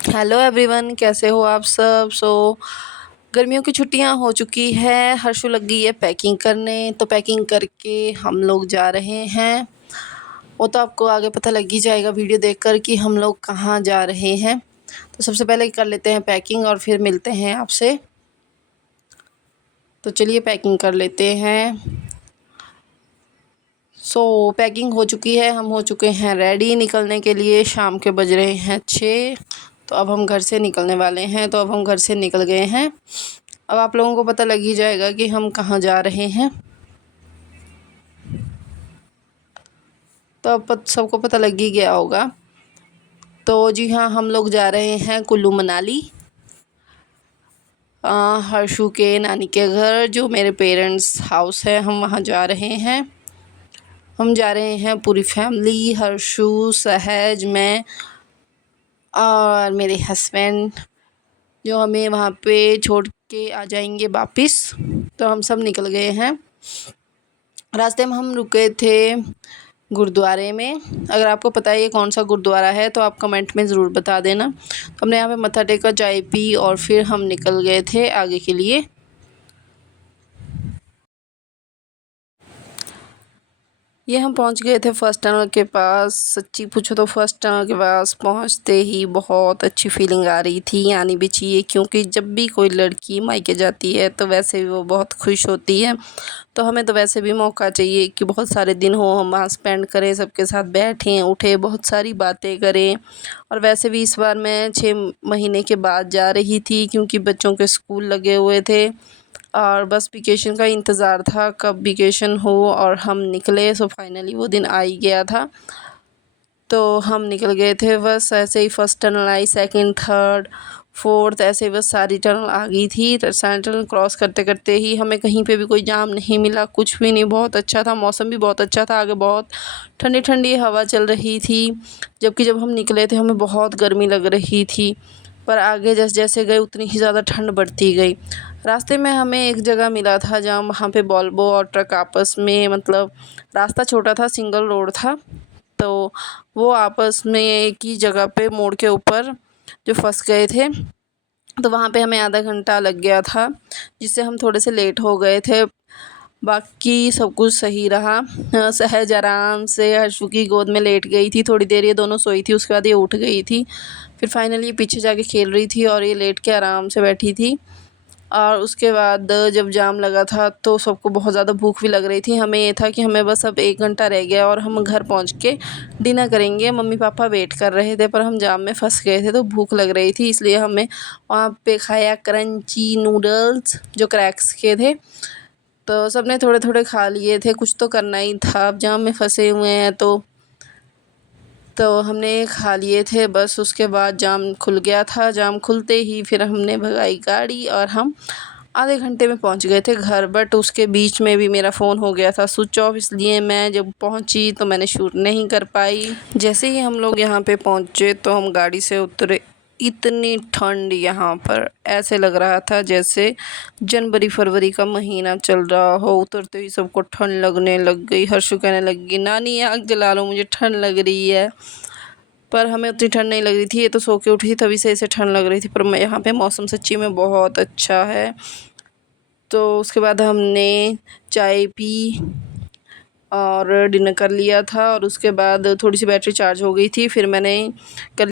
Hello everyone, कैसे हो आप सब। गर्मियों की छुट्टियां हो चुकी है। हर्षु लग गई है पैकिंग करने, तो पैकिंग करके हम लोग जा रहे हैं। वो तो आपको आगे पता लग ही जाएगा वीडियो देखकर कि हम लोग कहाँ जा रहे हैं। तो सबसे पहले कर लेते हैं पैकिंग और फिर मिलते हैं आपसे। तो चलिए पैकिंग कर लेते हैं। पैकिंग हो चुकी है, हम हो चुके हैं रेडी निकलने के लिए। शाम के बज रहे हैं 6। तो अब हम घर से निकलने वाले हैं। तो अब हम घर से निकल गए हैं। अब आप लोगों को पता लग ही जाएगा कि हम कहाँ जा रहे हैं। तो अब सबको पता लग ही गया होगा। तो जी हाँ, हम लोग जा रहे हैं कुल्लू मनाली, हर्षु के नानी के घर, जो मेरे पेरेंट्स हाउस है, हम वहाँ जा रहे हैं। हम जा रहे हैं पूरी फैमिली, हर्षु, सहज, मैं और मेरे हस्बैंड, जो हमें वहाँ पे छोड़ के आ जाएंगे वापस। तो हम सब निकल गए हैं। रास्ते में हम रुके थे गुरुद्वारे में। अगर आपको पता है ये कौन सा गुरुद्वारा है तो आप कमेंट में ज़रूर बता देना। तो हमने यहाँ पे मत्था टेका, चाय पी और फिर हम निकल गए थे आगे के लिए। ये हम पहुंच गए थे फर्स्ट टनल के पास। सच्ची पूछो तो फर्स्ट टनल के पास पहुंचते ही बहुत अच्छी फीलिंग आ रही थी। आनी भी चाहिए, क्योंकि जब भी कोई लड़की मायके जाती है तो वैसे भी वो बहुत खुश होती है। तो हमें तो वैसे भी मौका चाहिए कि बहुत सारे दिन हो हम वहाँ स्पेंड करें, सबके साथ बैठें उठें, बहुत सारी बातें करें। और वैसे भी इस बार मैं 6 महीने के बाद जा रही थी, क्योंकि बच्चों के स्कूल लगे हुए थे और बस वेकेशन का इंतज़ार था कब वेकेशन हो और हम निकले। सो फाइनली वो दिन आ ही गया था। तो हम निकल गए थे। बस ऐसे ही फर्स्ट टनल आई, सेकंड, थर्ड, फोर्थ, ऐसे बस सारी टनल आ गई थी। सारी टनल क्रॉस करते करते ही हमें कहीं पे भी कोई जाम नहीं मिला, कुछ भी नहीं। बहुत अच्छा था, मौसम भी बहुत अच्छा था। आगे बहुत ठंडी ठंडी हवा चल रही थी, जबकि जब हम निकले थे हमें बहुत गर्मी लग रही थी। पर आगे जैसे जैसे गए उतनी ही ज़्यादा ठंड बढ़ती गई। रास्ते में हमें एक जगह मिला था जहाँ वहाँ पे वॉल्वो और ट्रक आपस में, मतलब रास्ता छोटा था, सिंगल रोड था, तो वो आपस में एक ही जगह पे मोड़ के ऊपर जो फंस गए थे। तो वहाँ पे हमें आधा घंटा लग गया था, जिससे हम थोड़े से लेट हो गए थे। बाकी सब कुछ सही रहा। सहज आराम से हर्षु की गोद में लेट गई थी थोड़ी देर। ये दोनों सोई थी, उसके बाद ये उठ गई थी। फिर फाइनली पीछे जाके खेल रही थी और ये लेट के आराम से बैठी थी। और उसके बाद जब जाम लगा था तो सबको बहुत ज़्यादा भूख भी लग रही थी। हमें ये था कि हमें बस अब 1 घंटा रह गया और हम घर पहुंच के डिनर करेंगे। मम्मी पापा वेट कर रहे थे, पर हम जाम में फंस गए थे तो भूख लग रही थी, इसलिए हमें वहाँ पे खाया क्रंची नूडल्स जो क्रैक्स के थे। तो सबने थोड़े थोड़े खा लिए थे, कुछ तो करना ही था, अब जाम में फंसे हुए हैं तो हमने खा लिए थे। बस उसके बाद जाम खुल गया था। जाम खुलते ही फिर हमने भगाई गाड़ी और हम आधे घंटे में पहुंच गए थे घर। बट उसके बीच में भी मेरा फ़ोन हो गया था स्विच ऑफ, इसलिए मैं जब पहुंची तो मैंने शूट नहीं कर पाई। जैसे ही हम लोग यहाँ पे पहुंचे तो हम गाड़ी से उतरे। इतनी ठंड यहाँ पर, ऐसे लग रहा था जैसे जनवरी फरवरी का महीना चल रहा हो। उतरते ही सबको ठंड लगने लग गई। हर्षु कहने लगी, नानी आग जला लो, मुझे ठंड लग रही है। पर हमें उतनी ठंड नहीं लग रही थी, ये तो सो के उठी थी तभी से इसे ठंड लग रही थी। पर यहाँ पे मौसम सच्ची में बहुत अच्छा है। तो उसके बाद हमने चाय पी और डिनर कर लिया था और उसके बाद थोड़ी सी बैटरी चार्ज हो गई थी। फिर मैंने कर